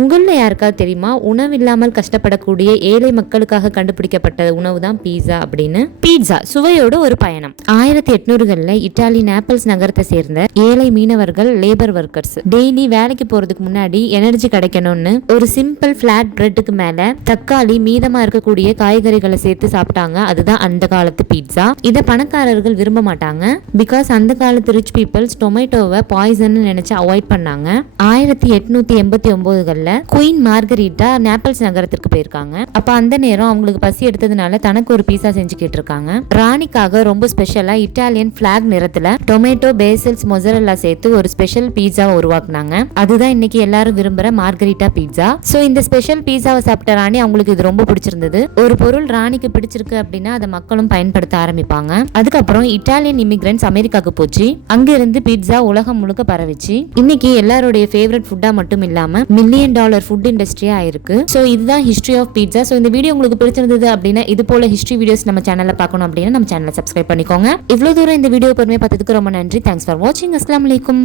உங்களில் யாருக்காவது தெரியுமா, உணவு இல்லாமல் கஷ்டப்படக்கூடிய ஏழை மக்களுக்காக கண்டுபிடிக்கப்பட்ட உணவு தான் பீட்சா அப்படின்னு. பீட்சா சுவையோட ஒரு பயணம். 1800களில் இட்டாலி நேபிள்ஸ் நகரத்தை சேர்ந்த ஏழை மீனவர்கள், லேபர் ஒர்க்கர்ஸ் டெய்லி வேலைக்கு போறதுக்கு முன்னாடி எனர்ஜி கிடைக்கணும்னு ஒரு சிம்பிள் பிளாட் பிரெட்டுக்கு மேல தக்காளி, மீதமா இருக்கக்கூடிய காய்கறிகளை சேர்த்து சாப்பிட்டாங்க. அதுதான் அந்த காலத்து பீட்சா. இதை பணக்காரர்கள் விரும்ப மாட்டாங்க. பிகாஸ் அந்த காலத்து ரிச் பீப்பிள்ஸ் டொமேட்டோவை பாய்சன் நினைச்சு அவாய்ட் பண்ணாங்க. 1889களில் குயின் மார்கரிட்டா நேபிள்ஸ் நகரத்திற்கு போயிருக்காங்க. அப்ப அந்த நேரம் அவங்களுக்கு பசி எடுத்ததுனால தனக்கு ஒரு பீஸா செஞ்சு கேட்டிருக்காங்க. ராணிக்காக ரொம்ப ஸ்பெஷலா இட்டாலியன் பிளாக் நிறத்துல டொமேட்டோ, பேசில்ஸ், மொசரல்லா சேர்த்து ஒரு ஸ்பெஷல் பீட்சாவை உருவாக்குனாங்க. அதுதான் இன்னைக்கு எல்லாரும் விரும்புற மார்கரிட்டா பீட்சா. சோ இந்த ஸ்பெஷல் பீட்சாவை சாப்பிட்ட ராணி அவங்களுக்கு இது ரொம்ப பிடிச்சிருந்தது. ஒரு பொருள் ராணிக்கு பிடிச்சிருக்கு அப்படின்னா அதை மக்களும் பயன்படுத்த ஆரம்பிப்பாங்க. அதுக்கப்புறம் இட்டாலியன் இமிகிரன்ட்ஸ் அமெரிக்காவுக்கு போச்சு. அங்க இருந்து பீட்சா உலகம் முழுக்க பரவிச்சு. இன்னைக்கு எல்லாருடைய ஃபேவரட் ஃபுட்டா மட்டும் இல்லாம $1,000,000 ஃபுட் இண்டஸ்ட்ரியா இருக்கு. சோ இதுதான் ஹிஸ்டரி ஆஃப் பீட்சா. சோ இந்த வீடியோ உங்களுக்கு பிடிச்சிருந்தது அப்படின்னா, இது போல ஹிஸ்டரி வீடியோஸ் நம்ம சேனல்ல பார்க்கணும் அப்படின்னா நம்ம சேனலை சப்ஸ்கிரைப் பண்ணிக்கோங்க. இவ்வளவு தூரம் இந்த வீடியோ பொறுமையா பார்த்ததுக்கு ரொம்ப நன்றி. தேங்க்ஸ் ஃபார் வாட்சிங். அஸ்ஸலாமு அலைக்கும்.